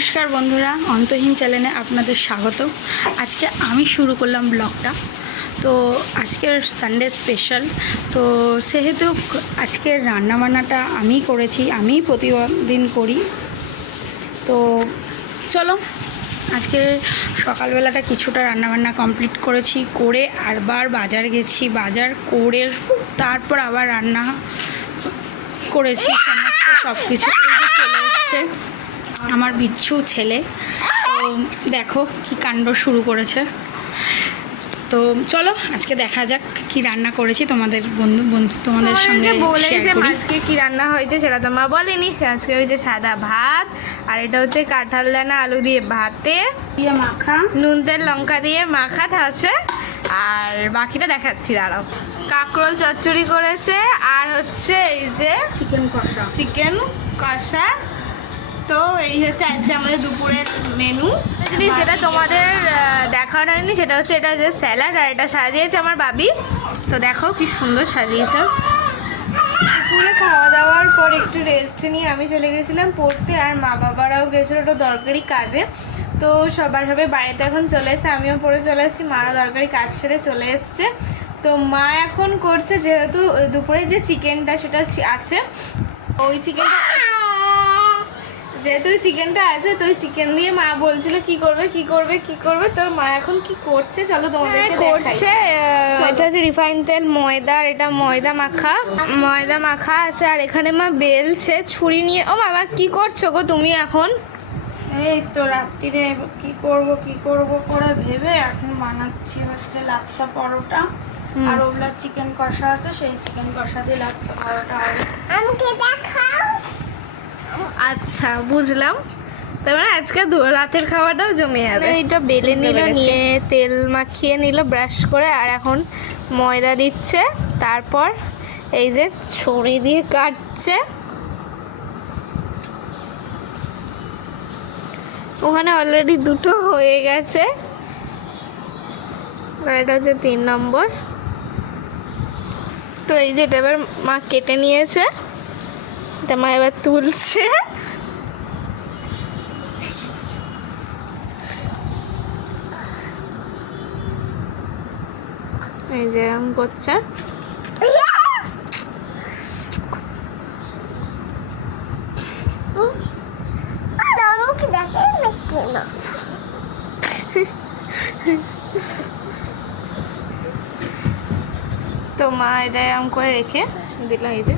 নমস্কার বন্ধুরা, অন্তহীন চ্যানেলে আপনাদের স্বাগত। আজকে আমি শুরু করলাম ব্লগটা। তো আজকের সানডে স্পেশাল, তো সেহেতু আজকের রান্নাবান্নাটা আমি করেছি, আমি প্রতিদিন করি। তো চলো, আজকে সকালবেলাটা কিছুটা রান্নাবান্না কমপ্লিট করেছি, করে আবার বাজার গেছি, বাজার করে তারপর আবার রান্না করেছি সমস্ত সব কিছু। এই যে চলে এসছে আমার বিচ্ছু ছেলে, তো দেখো কি কাণ্ড শুরু করেছে। তো চলো আজকে দেখা যাক কি রান্না করেছি, তোমাদের তোমাদের সঙ্গে বলেছে আজকে কি রান্না হয়েছে সেটা তো মা বলেনি। আজকে হয়েছে সাদা ভাত, আর এটা হচ্ছে কাঁঠাল দানা আলু দিয়ে ভাতে দিয়ে মাখা, নুন তেল লঙ্কা দিয়ে মাখা আছে। আর বাকিটা দেখাচ্ছি, দাঁড়াও। কাঁকরোল চচ্চড়ি করেছে, আর হচ্ছে এই যে চিকেন কষা। তো এই হচ্ছে আজকে আমাদের দুপুরের মেনু। যেটা তোমাদের দেখানো হয়নি সেটা হচ্ছে এটা যে স্যালাড, আর এটা সাজিয়েছে আমার বাবি। তো দেখো কি সুন্দর সাজিয়েছে। দুপুরে খাওয়া দাওয়ার পর একটু রেস্ট নিয়ে আমি চলে গেছিলাম পড়তে, আর মা বাবারাও গেছিলো একটা দরকারি কাজে। তো সবাই বাড়িতে এখন চলে এসেছে, আমিও পড়ে চলে এসেছি, মারা দরকারি কাজ ছেড়ে চলে এসছে। তো মা এখন করছে, যেহেতু দুপুরে যে চিকেনটা সেটা আছে, ওই চিকেনটা আছে, তো ওই চিকেন দিয়ে মা বলছিল কি করবে। তো মা এখন কি করছে চলো তোমাদেরকে করছে। এটা হচ্ছে রিফাইন তেল, ময়দা, আর এটা ময়দা মাখা আছে। আর এখানে মা বেলছে ছুরি নিয়ে। ও বাবা কি করছো গো তুমি এখন? এই তো রাত্রিরে কি করব করে ভেবে এখন বানাচ্ছি হচ্ছে লাচ্ছা পরোটা, আর ওগুলা চিকেন কষা আছে, সেই চিকেন কষা দিয়ে লাচ্ছা পরোটা হবে। আচ্ছা বুঝলাম, তার মানে আজকে রাতের খাওয়াটাও জমে যাবে। এইটা বেলে নিল, নিয়ে তেল মাখিয়ে নিল ব্রাশ করে, আর এখন ময়দা দিচ্ছে, তারপর এই যে ছুরি দিয়ে কাটছে। ওখানে অলরেডি দুটো হয়ে গেছে, আর এটা হচ্ছে 3 নম্বর। তো এই যে এটা এবার মা কেটে নিয়েছে, এটা মা এবার তুলছে। এই যে এরকম করছে। তো মা এটা এরকম করে রেখে দিল, এই যে